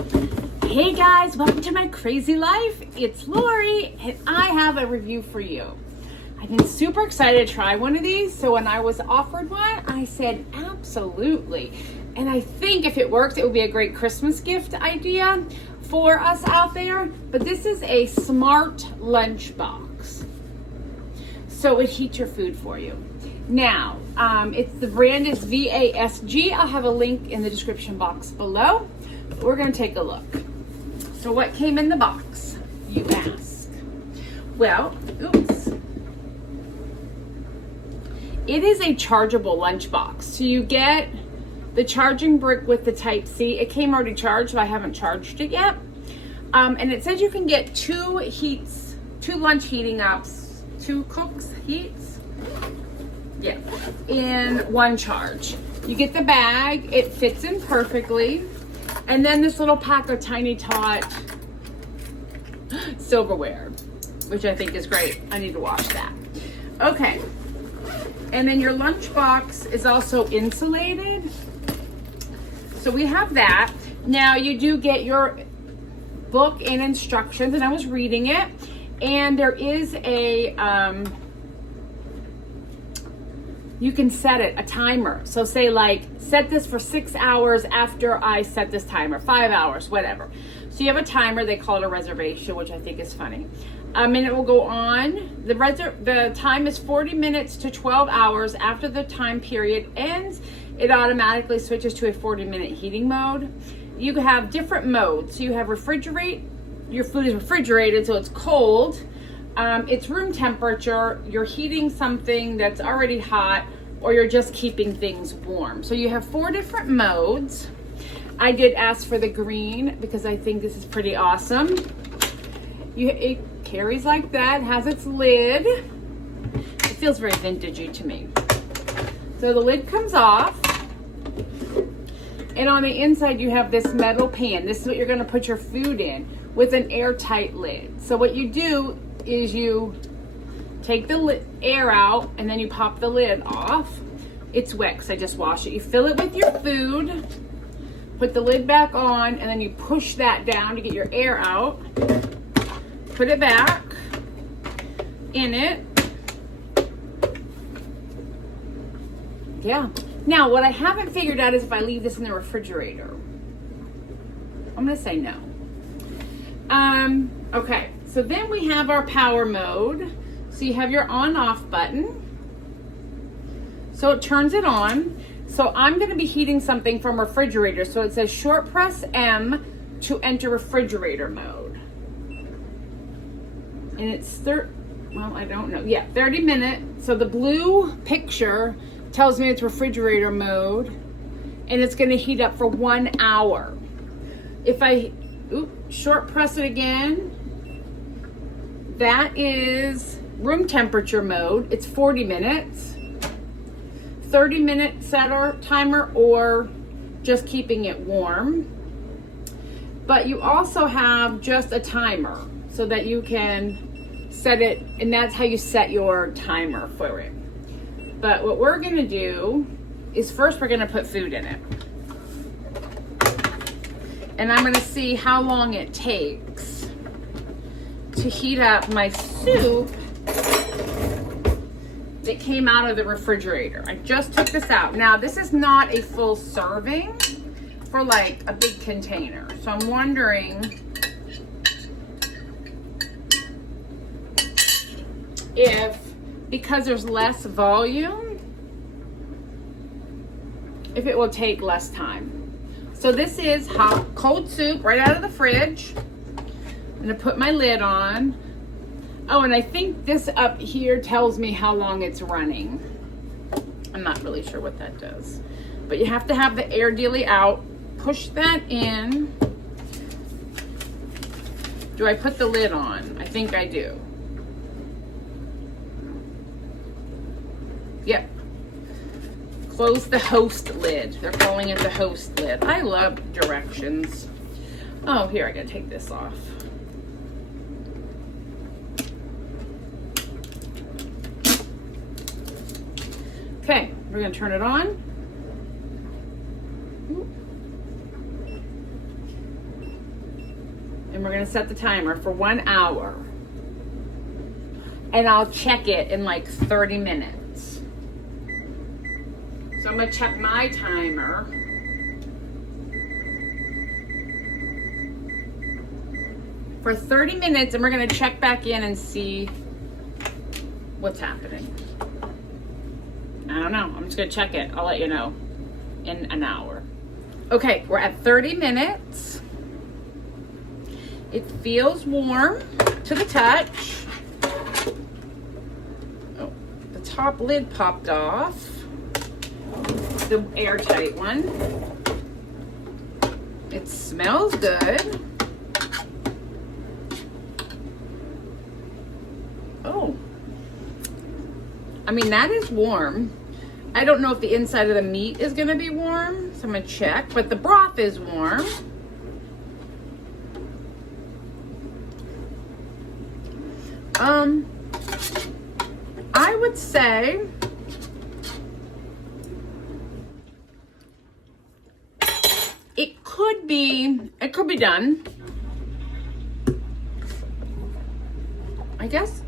Hey guys, welcome to my crazy life. It's Lori and I have a review for you. I've been super excited to try one of these, so when I was offered one, I said absolutely. And I think if it works, it would be a great Christmas gift idea for us out there. But this is a smart lunchbox, so it heats your food for you. Now, the brand is VASG. I'll have a link in the description box below. We're going to take a look. So what came in the box, you ask? Well, it is a chargeable lunchbox. So you get the charging brick with the Type-C. It came already charged, but I haven't charged it yet. And it says you can get two lunch heating ups, 2 cooks heats. Yeah, in one charge. You get the bag, it fits in perfectly. And then this little pack of Tiny Tot silverware, which I think is great. I need to wash that. Okay. And then your lunchbox is also insulated. So we have that. Now you do get your book and instructions, and I was reading it. And there is a, you can set it, a timer. So say like, set this for 6 hours after I set this timer, 5 hours, whatever. So you have a timer, they call it a reservation, which I think is funny. And it will go on. The time is 40 minutes to 12 hours. After the time period ends, it automatically switches to a 40-minute heating mode. You have different modes. So you have refrigerate, your food is refrigerated, so it's cold. It's room temperature, you're heating something that's already hot, or you're just keeping things warm. So you have 4 different modes. I did ask for the green because I think this is pretty awesome. It carries like that, has its lid. It feels very vintagey to me. So the lid comes off. And on the inside you have this metal pan. This is what you're gonna put your food in with an airtight lid. So what you do is you take the air out and then you pop the lid off. It's wet because I just washed it. You fill it with your food, put the lid back on, and then you push that down to get your air out. Put it back in it. Yeah. Now, what I haven't figured out is if I leave this in the refrigerator. I'm going to say no. Okay. So then we have our power mode. So you have your on-off button. So it turns it on. So I'm going to be heating something from refrigerator. So it says short press M to enter refrigerator mode. And it's I don't know. Yeah, 30 minutes. So the blue picture tells me it's refrigerator mode. And it's going to heat up for 1 hour. If I short press it again, that is room temperature mode. It's 40 minutes, 30-minute setter timer, or just keeping it warm. But you also have just a timer so that you can set it, and that's how you set your timer for it. But what we're gonna do is first we're gonna put food in it. And I'm gonna see how long it takes to heat up my soup that came out of the refrigerator. I just took this out. Now, this is not a full serving for like a big container. So I'm wondering if, because there's less volume, if it will take less time. So this is hot, cold soup right out of the fridge. I'm gonna put my lid on. Oh, and I think this up here tells me how long it's running. I'm not really sure what that does. But you have to have the air dealy out. Push that in. Do I put the lid on? I think I do. Yep. Close the host lid. They're calling it the host lid. I love directions. Oh, here, I gotta take this off. Okay, we're gonna turn it on. And we're gonna set the timer for 1 hour. And I'll check it in like 30 minutes. So I'm gonna check my timer. For 30 minutes, and we're gonna check back in and see what's happening. I don't know, I'm just gonna check it. I'll let you know in an hour. Okay, we're at 30 minutes. It feels warm to the touch. Oh, the top lid popped off. The airtight one. It smells good. Oh, I mean, that is warm. I don't know if the inside of the meat is gonna be warm, so I'm gonna check, but the broth is warm. I would say it could be done. I guess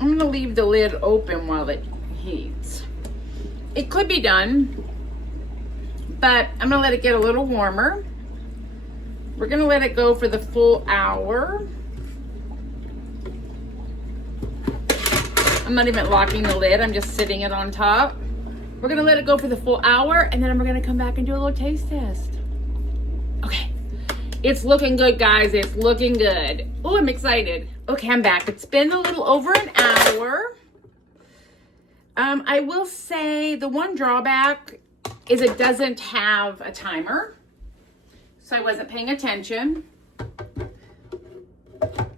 I'm gonna leave the lid open while it heats. It could be done, but I'm gonna let it get a little warmer. We're gonna let it go for the full hour. I'm not even locking the lid, I'm just sitting it on top. We're gonna let it go for the full hour, and then we're gonna come back and do a little taste test. Okay, it's looking good, guys, it's looking good. Oh, I'm excited. Okay, I'm back. It's been a little over an hour. I will say the one drawback is it doesn't have a timer, so I wasn't paying attention.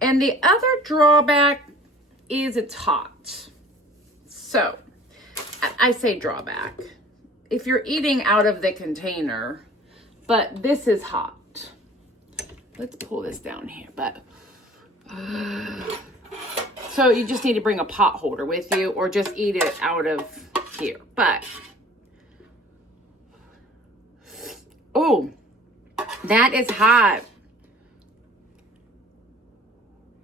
And the other drawback is it's hot. So I say drawback if you're eating out of the container, but this is hot. Let's pull this down here, but so you just need to bring a pot holder with you or just eat it out of here. But oh, that is hot.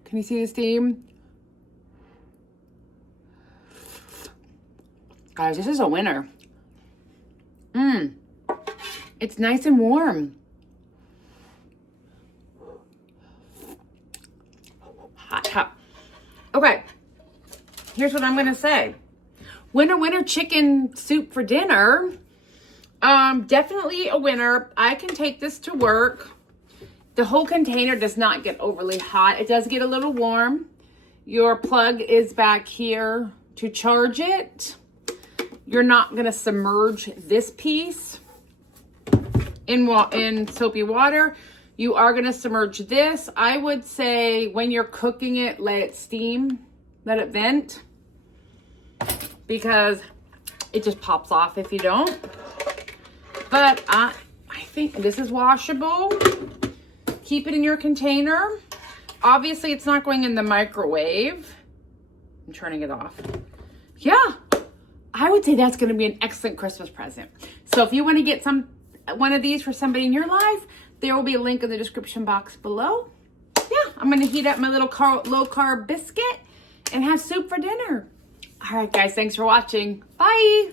Can you see the steam? Guys, this is a winner. It's nice and warm. Hot. Okay, here's what I'm gonna say. Winner chicken soup for dinner. Definitely a winner. I can take this to work. The whole container does not get overly hot. It does get a little warm. Your plug is back here to charge it. You're not gonna submerge this piece in soapy water. You are gonna submerge this. I would say when you're cooking it, let it steam, let it vent, because it just pops off if you don't. But I think this is washable. Keep it in your container. Obviously, it's not going in the microwave. I'm turning it off. Yeah, I would say that's gonna be an excellent Christmas present. So if you wanna get one of these for somebody in your life, there will be a link in the description box below. Yeah, I'm gonna heat up my little low-carb biscuit and have soup for dinner. All right, guys, thanks for watching. Bye.